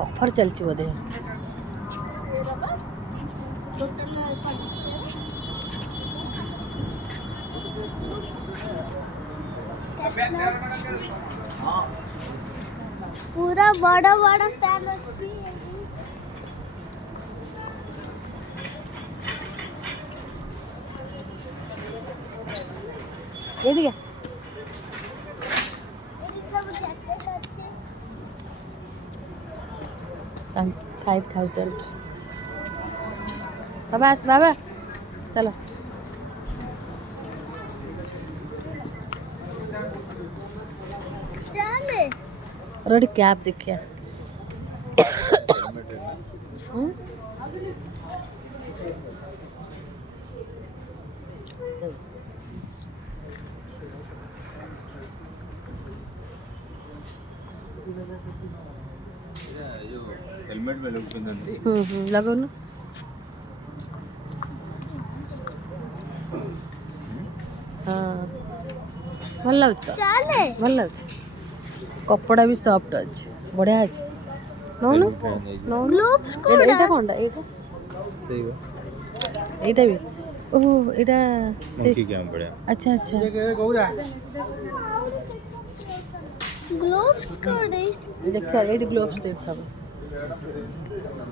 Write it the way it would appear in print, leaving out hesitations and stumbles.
Offer ଚାଲିଛି ବୋଧେ। पूरा बड़ा बड़ा फैन अच्छी ये भी क्या सब जैकेट अच्छे 5000 बाबा बाबा चलो चले रोटी कैब देखिए जो हेलमेट में लोग लगो ना हाँ भल लगुच तो चले भल लगुच कपड़ा भी सॉफ्ट अच्छे बढ़िया अच्छे नौनु नौनु ग्लोब्स एटा कोनटा एटा सही है एटा भी ओहो एटा से मंकी क्या बढ़िया अच्छा अच्छा ग्लोब्स कोड देखिए एटी ग्लोव्स देख सब